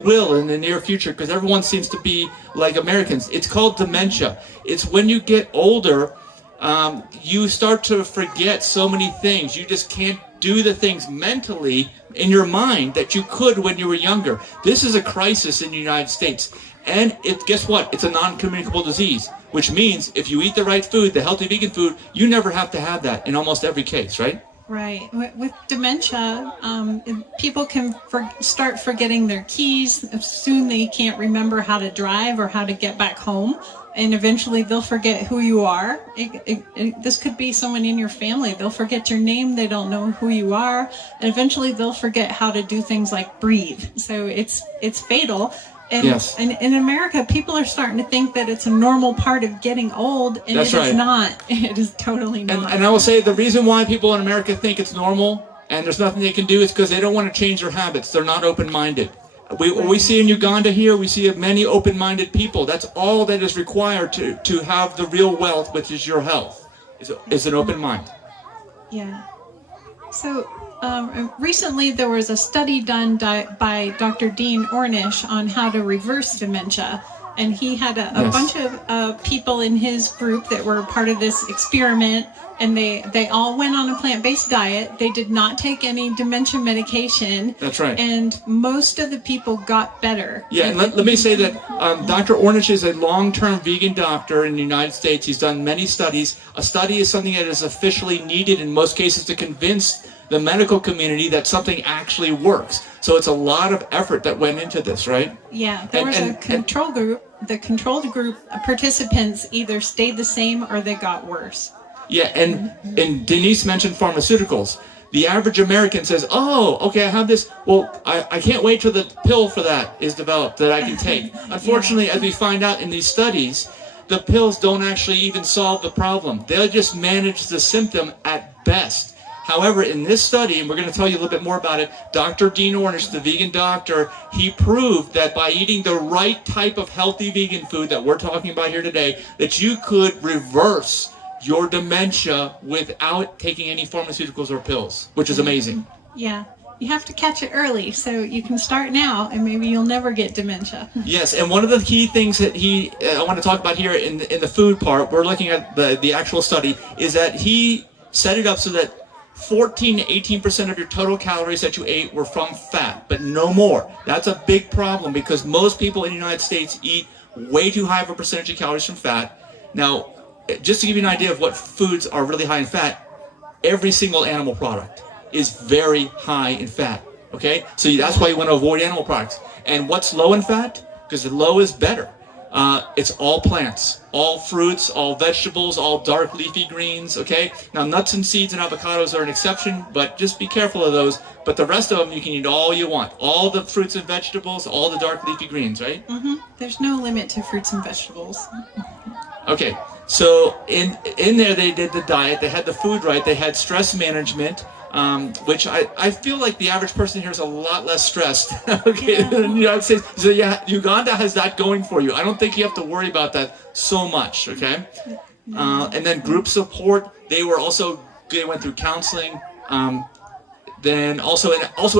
will in the near future, because everyone seems to be like Americans. It's called dementia. It's when you get older, you start to forget so many things. You just can't do the things mentally in your mind that you could when you were younger. This is a crisis in the United States. And guess what? It's a non-communicable disease, which means if you eat the right food, the healthy vegan food, you never have to have that in almost every case, right? Right. With dementia, people can start forgetting their keys. Soon they can't remember how to drive or how to get back home. And eventually they'll forget who you are. This could be someone in your family. They'll forget your name. They don't know who you are. And eventually they'll forget how to do things like breathe. So it's fatal. And, yes. And in America, people are starting to think that it's a normal part of getting old, and That's it right. is not. It is totally not. And I will say the reason why people in America think it's normal and there's nothing they can do is because they don't want to change their habits. They're not open-minded. We see in Uganda here, we see many open-minded people. That's all that is required to have the real wealth, which is your health, is an open mind. Yeah. So recently there was a study done by Dr. Dean Ornish on how to reverse dementia. And he had a bunch of people in his group that were part of this experiment, and they all went on a plant-based diet. They did not take any dementia medication. That's right. And most of the people got better. Yeah, and let me say that Dr. Ornish is a long-term vegan doctor in the United States. He's done many studies. A study is something that is officially needed in most cases to convince the medical community that something actually works. So it's a lot of effort that went into this, right? Yeah, there was a control group. The controlled group participants either stayed the same or they got worse. Yeah, and Denise mentioned pharmaceuticals. The average American says, oh, okay, I have this. Well, I can't wait till the pill for that is developed that I can take. Unfortunately, as we find out in these studies, the pills don't actually even solve the problem. They'll just manage the symptom at best. However, in this study, and we're going to tell you a little bit more about it, Dr. Dean Ornish, the vegan doctor, he proved that by eating the right type of healthy vegan food that we're talking about here today, that you could reverse your dementia without taking any pharmaceuticals or pills, which is amazing. Yeah. You have to catch it early, so you can start now, and maybe you'll never get dementia. Yes, and one of the key things that I want to talk about here in the food part, we're looking at the actual study, is that he set it up so that 14 to 18% of your total calories that you ate were from fat, but no more. That's a big problem because most people in the United States eat way too high of a percentage of calories from fat. Now, just to give you an idea of what foods are really high in fat, every single animal product is very high in fat, okay? So that's why you want to avoid animal products. And what's low in fat? Because the low is better. It's all plants, all fruits, all vegetables, all dark leafy greens, okay? Now, nuts and seeds and avocados are an exception, but just be careful of those. But the rest of them, you can eat all you want. All the fruits and vegetables, all the dark leafy greens, right? Mm-hmm. There's no limit to fruits and vegetables. Okay, so in there they did the diet, they had the food right, they had stress management, which I feel like the average person here is a lot less stressed, okay, than the United States. So yeah, Uganda has that going for you. I don't think you have to worry about that so much, okay? And then group support, they went through counseling, then also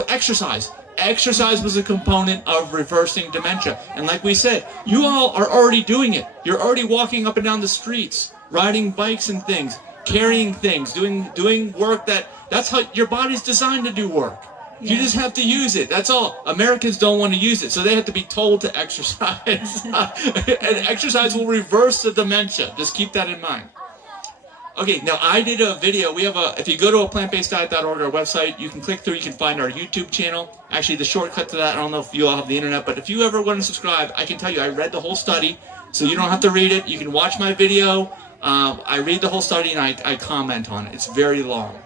exercise. Exercise was a component of reversing dementia. And like we said, you all are already doing it. You're already walking up and down the streets, riding bikes and things, carrying things, doing work that's how your body's designed to do work. Yeah. You just have to use it. That's all. Americans don't want to use it, so they have to be told to exercise. And exercise will reverse the dementia. Just keep that in mind. Okay, now I did a video. If you go to a plantbaseddiet.org, our website, you can click through, you can find our YouTube channel. Actually, the shortcut to that, I don't know if you all have the internet, but if you ever want to subscribe, I can tell you I read the whole study, so you don't have to read it. You can watch my video. I read the whole study and I comment on it. It's very long.